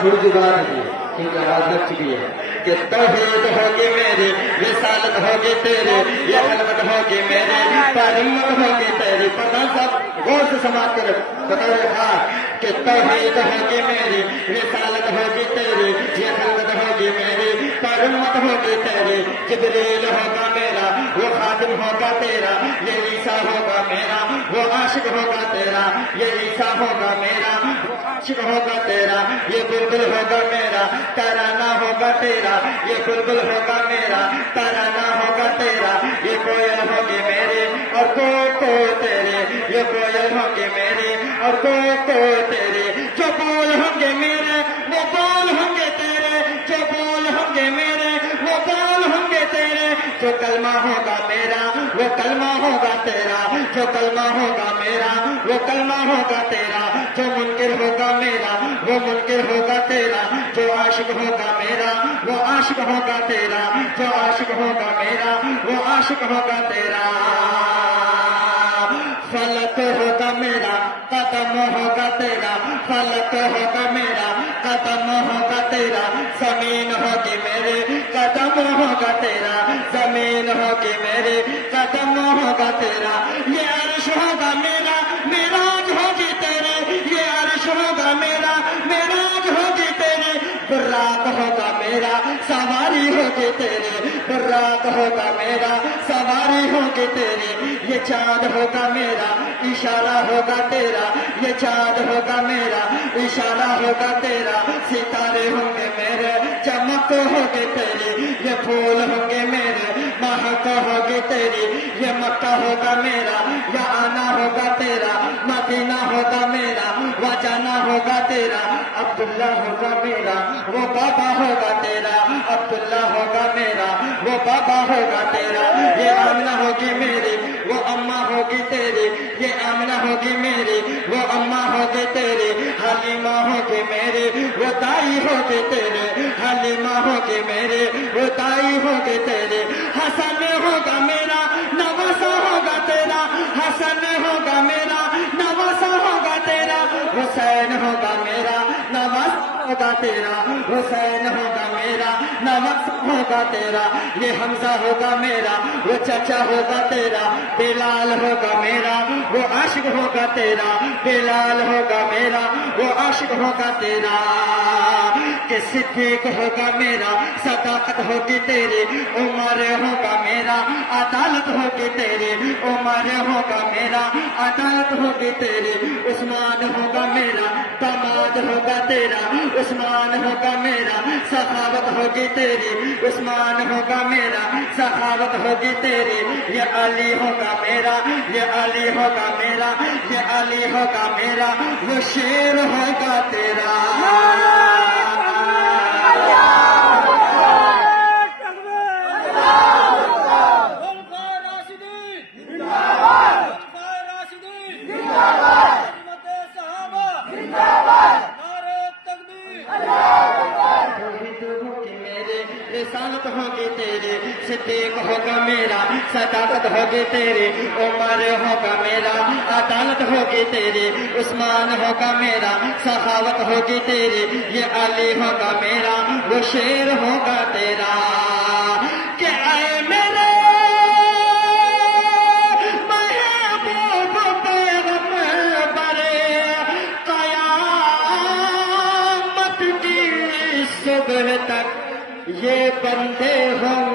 تھوڑی سی بڑھا دیجیے کیونکہ آواز لگ چکی ہے کہ توحید ہوگی میری رسالت ہوگی تیری یہ خلوت ہوگی میری تعلیمت ہوگی تیری پردہ سب غور سے سماعت کرو بطور خاص کہ توحید ہوگی میری رسالت ہوگی تیری یہ خلوت ہوگی میری تعلیمت ہوگی تیری جبریل ہوگا میرا وہ خادم ہوگا تیرا یہ عیسیٰ ہوگا میرا وہ عاشق ہوگا تیرا یہ عیسیٰ ہوگا میرا عاشق ہوگا تیرا یہ بلبل ہوگا میرا ترانہ ہوگا تیرا یہ بلبل ہوگا میرا ترانہ ہوگا تیرا یہ کوئل ہوگی میری اور کو تیرے یہ کوئل ہوگی میری اور کو تیرے جو بول ہوں گے میرے وہ بول ہوں گے تیرے جو بول ہوں گے میرے وہ بول ہوں گے تیرے جو کلمہ ہوگا میرا وہ کلمہ ہوگا تیرا جو کلمہ ہوگا میرا وہ کلمہ ہوگا تیرا جو منکر ہوگا میرا وہ منکر ہوگا تیرا جو عاشق ہوگا میرا وہ عاشق ہوگا تیرا جو عاشق ہوگا میرا وہ عاشق ہوگا تیرا فلک ہوگا میرا قدم ہوگا تیرا فلک ہوگا میرا قدم ہوگا تیرا زمین ہوگی میرے قدم ہوگا تیرا زمین ہوگی میرے قدم ہوگا تیرا یہ عرش ہوگا میرا معراج ہوگی تیرے یہ عرش ہوگا میرا معراج ہوگی تیرے براق ہوگا میرا سواری ہوگی تیرے براق ہوگا میرا سواری ہوگی تیرے یہ چاند ہوگا میرا اشارہ ہوگا تیرا یہ چاند ہوگا میرا اشارہ ہوگا تیرا ستارے ہوں گے میرے چمک ہوگی تیری یہ پھول ہوں گے میرے مہک ہوگی تیری یہ مکہ ہوگا میرا یہ آنا ہوگا تیرا مدینہ ہوگا میرا وہ جانا ہوگا تیرا عبداللہ ہوگا میرا وہ بابا ہوگا تیرا عبداللہ ہوگا میرا وہ بابا ہوگا تیرا یہ آمنہ ہوگی میری وہ اماں ہوگی تیری یہ آمنہ ہوگی میری وہ اماں ہوگی تیری حلیمہ ہوگی میری وہ دائی ہوگی تیرے حلیمہ ہوگی میری وہ دائی ہوگی تیرے حسن ہوگا میرا نواسا ہوگا تیرا حسن ہوگا میرا نواسا ہوگا تیرا حسین ہوگا میرا نواسا ہوگا تیرا حسین ہوگا میرا نواسا ہوگا تیرا یہ حمزہ ہوگا میرا وہ چچا ہوگا تیرا بلال ہوگا میرا وہ عاشق ہوگا تیرا بلال ہوگا میرا وہ عاشق ہوگا تیرا کہ صدیق ہوگا میرا صداقت ہوگی تیری عمر ہوگا میرا عدالت ہوگی تیری عمر ہوگا میرا عدالت ہوگی تیری عثمان ہوگا میرا داماد ہوگا تیرا عثمان ہوگا میرا سخاوت ہوگی تیری عثمان ہوگا میرا سخاوت ہوگی تیری یہ علی ہوگا میرا یہ علی ہوگا میرا یہ علی ہوگا میرا وہ شیر ہوگا تیرا رسالت ہوگی تیری صدیق ہوگا میرا صداقت ہوگی تیری عمر ہوگا میرا عدالت ہوگی تیری عثمان ہوگا میرا سخاوت ہوگی تیری یہ علی ہوگا میرا وہ شیر ہوگا تیرا کہ اے میرے محبوب پیغمبر قیامت کی صبح تک یہ بندے ہوں